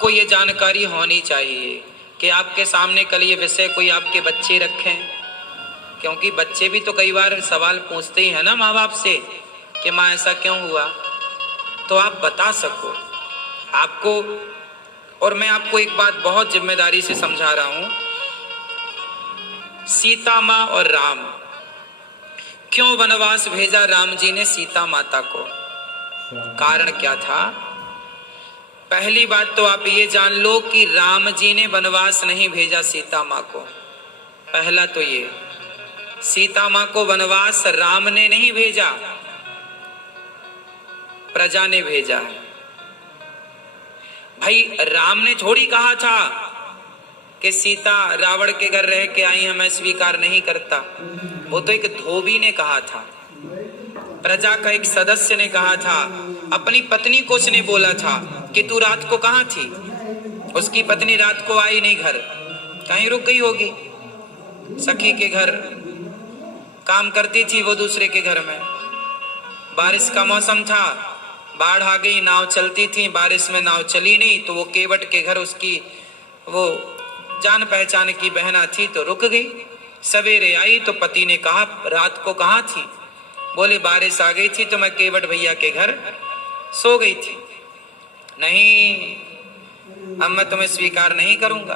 आपको ये जानकारी होनी चाहिए कि आपके सामने कल ये विषय कोई आपके बच्चे रखें, क्योंकि बच्चे भी तो कई बार सवाल पूछते ही है ना माँ बाप से कि माँ ऐसा क्यों हुआ, तो आप बता सको आपको। और मैं आपको एक बात बहुत जिम्मेदारी से समझा रहा हूं, सीता माँ और राम, क्यों वनवास भेजा राम जी ने सीता माता को, कारण क्या था? पहली बात तो आप ये जान लो कि राम जी ने वनवास नहीं भेजा सीता माँ को। पहला तो ये, सीता माँ को वनवास राम ने नहीं भेजा, प्रजा ने भेजा है। भाई राम ने थोड़ी कहा था कि सीता रावण के घर रह के आई है, मैं स्वीकार नहीं करता। वो तो एक धोबी ने कहा था, प्रजा का एक सदस्य ने कहा था, अपनी पत्नी को उसने बोला था कि तू रात को कहाँ थी। उसकी पत्नी रात को आई नहीं घर, कहीं रुक गई होगी, सखी के घर काम करती थी वो दूसरे के घर में। बारिश का मौसम था, बाढ़ आ गई, नाव चलती थी, बारिश में नाव चली नहीं तो वो केवट के घर उसकी वो जान पहचान की बहना थी तो रुक गई। सवेरे आई तो पति ने कहा रात को कहाँ थी? बोले बारिश आ गई थी तो मैं केवट भैया के घर सो गई थी। नहीं, अब मैं तुम्हें स्वीकार नहीं करूंगा।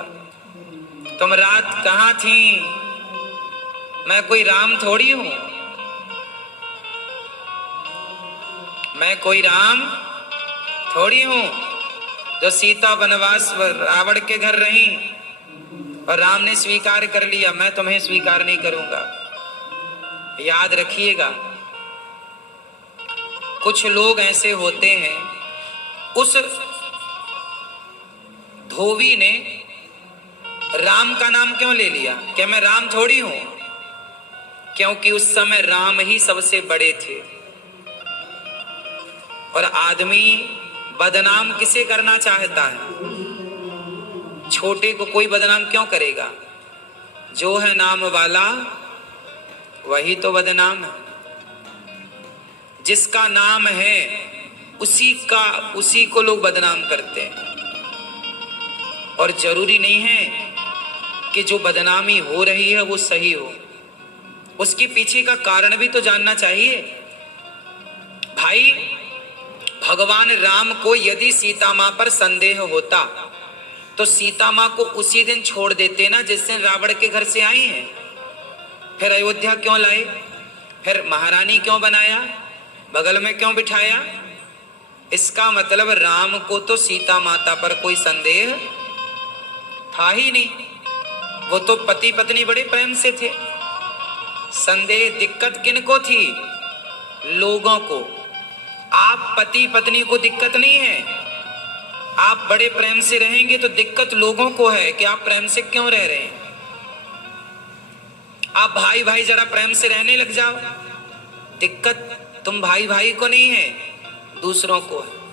तुम रात कहाँ थी? मैं कोई राम थोड़ी हूं, मैं कोई राम थोड़ी हूं जो सीता वनवास रावण के घर रही और राम ने स्वीकार कर लिया। मैं तुम्हें स्वीकार नहीं करूंगा, याद रखिएगा। कुछ लोग ऐसे होते हैं, उस धोबी ने राम का नाम क्यों ले लिया कि मैं राम थोड़ी हूं? क्योंकि उस समय राम ही सबसे बड़े थे। और आदमी बदनाम किसे करना चाहता है? छोटे को कोई बदनाम क्यों करेगा? जो है नाम वाला वही तो बदनाम है। जिसका नाम है उसी को लोग बदनाम करते हैं। और जरूरी नहीं है कि जो बदनामी हो रही है वो सही हो, उसके पीछे का कारण भी तो जानना चाहिए। भाई भगवान राम को यदि सीता माँ पर संदेह होता तो सीता माँ को उसी दिन छोड़ देते ना जिस दिन रावण के घर से आई हैं। फिर अयोध्या क्यों लाए? फिर महारानी क्यों बनाया? बगल में क्यों बिठाया? इसका मतलब राम को तो सीता माता पर कोई संदेह था ही नहीं। वो तो पति पत्नी बड़े प्रेम से थे। संदेह दिक्कत किनको थी? लोगों को। आप पति पत्नी को दिक्कत नहीं है, आप बड़े प्रेम से रहेंगे तो दिक्कत लोगों को है कि आप प्रेम से क्यों रह रहे हैं। आप भाई भाई जरा प्रेम से रहने लग जाओ, दिक्कत तुम भाई भाई को नहीं है, दूसरों को है।